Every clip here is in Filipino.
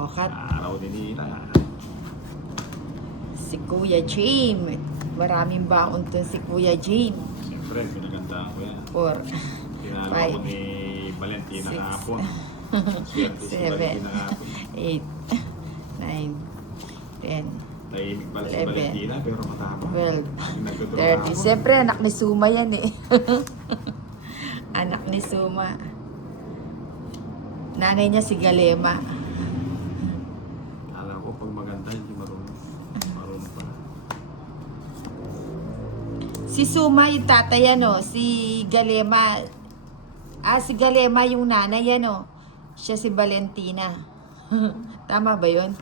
O, cut. Araw ni Nina. Si Kuya Jim. Maraming baon to si Kuya Jim. Siyempre, pinagandaan ko yan. 4, Tinalo Five. ako ni Valentina Six. kahapon. Swerte si 7, Valentina kahapon. 8, 9, 10, Tahimik pala si 11, Valentina pero matama. 12, Laging nagdodraw 30. ako. Siyempre, anak ni Suma yan eh. Anak ni Suma. Nanay niya si Galema. Alam ko pag maganda, hindi marunong. Marunong pa. Si Suma yung tatay ano, si Galema. Si Galema yung nanay ano. Siya si Valentina. Tama ba yun?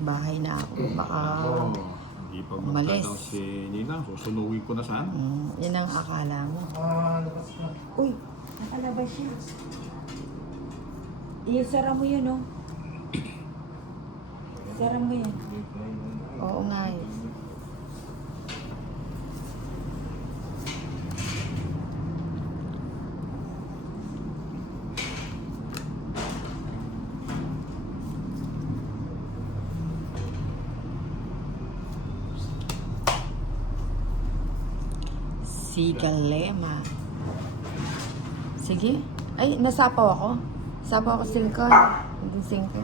Bahay na ako. Baka Ako, hindi pa umalis. magtataw si Nina. Susunugin ko na sana. Yan ang akala mo. Uy, nakalabas siya. Sara mo yun, oh. Sara mo yan. Oo nga eh. Si Galema. Sige. Ay, nasapaw ako. Sapaw ako silikon. Hindi singko.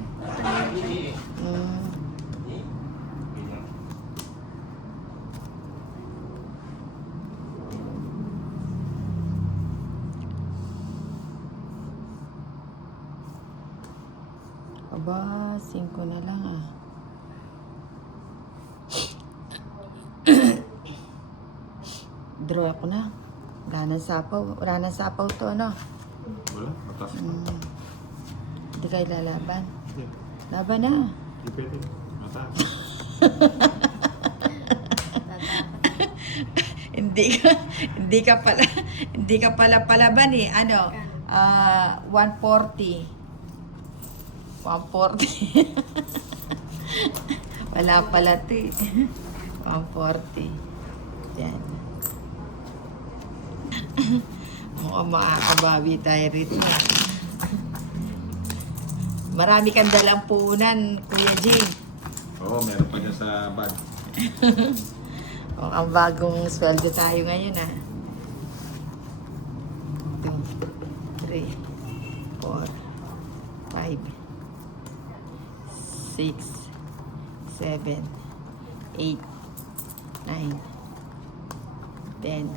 Aba, 5 na lang ah. Draw ako na. Wala nang sapaw. Wala nang sapaw to, ano? Wala, matas pa. Hindi kayo lalaban. Hindi, Laban na. hindi pwede. Matas. hindi ka pala palaban eh. Ano? 140. 140. Wala pala to eh. 140. Yan. Mukhang makakabawi tayo rito. Marami kang dalang punan, Kuya Jim. Oo, meron pa dyan sa bag. Mukhang bagong sweldo tayo ngayon ah. 2, 3, 4, 5, 6, 7, 8, 9, 10,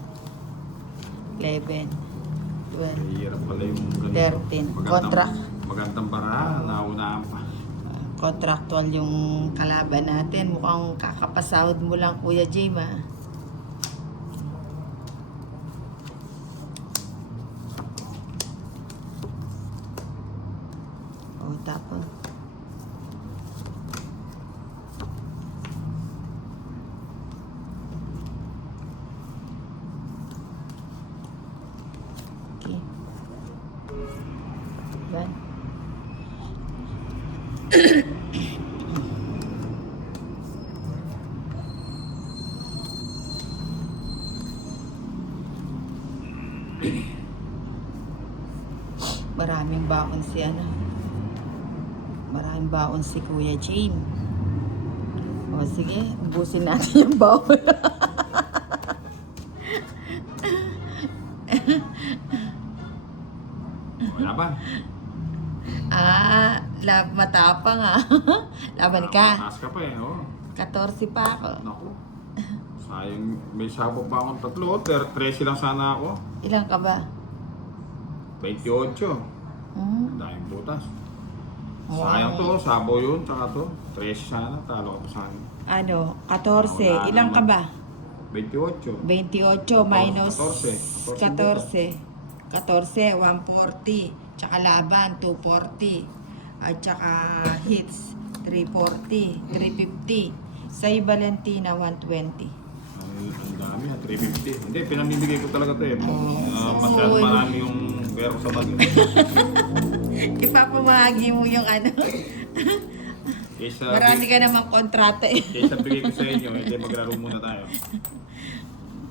11, 12, Hirap pala yung ganito. 13. Contract. Magandang barahan, naunaan pa. Contractual yung kalaban natin. Mukhang kakapasahod mo lang, Kuya Jim, ah. O, tapon. Okay. Yan. Maraming baon si ano. Maraming baon si Kuya Jane. O sige, ubusin natin yung baon. Laban. Matapang ah. Laban ka. Mataas ka pa eh, oo. 14 pa ako. Naku. Sayang, may sabog pa akong 3. 13 lang sana ako. Ilang ka ba? 28. Hmm? Daming butas. Wow. Sayang to, sabo yun, tsaka to. 13 sana, talo ka pa sa akin. Ano? Wala 14. Ilang ka naman. ba? 28. 28 minus 14. 14, 140. Tsaka laban, 240. At tsaka hits, 340, 350. Sa Valentina, 120. Ang dami ha, 350. Hindi, pinamimigay ko talaga to eh. Full. Marami yung pero sa bag. Ipapamahagi mo yung ano. Kaysa, Marami ka namang kontrata eh. kaysa bigay ko sa inyo, hindi maglaro muna tayo.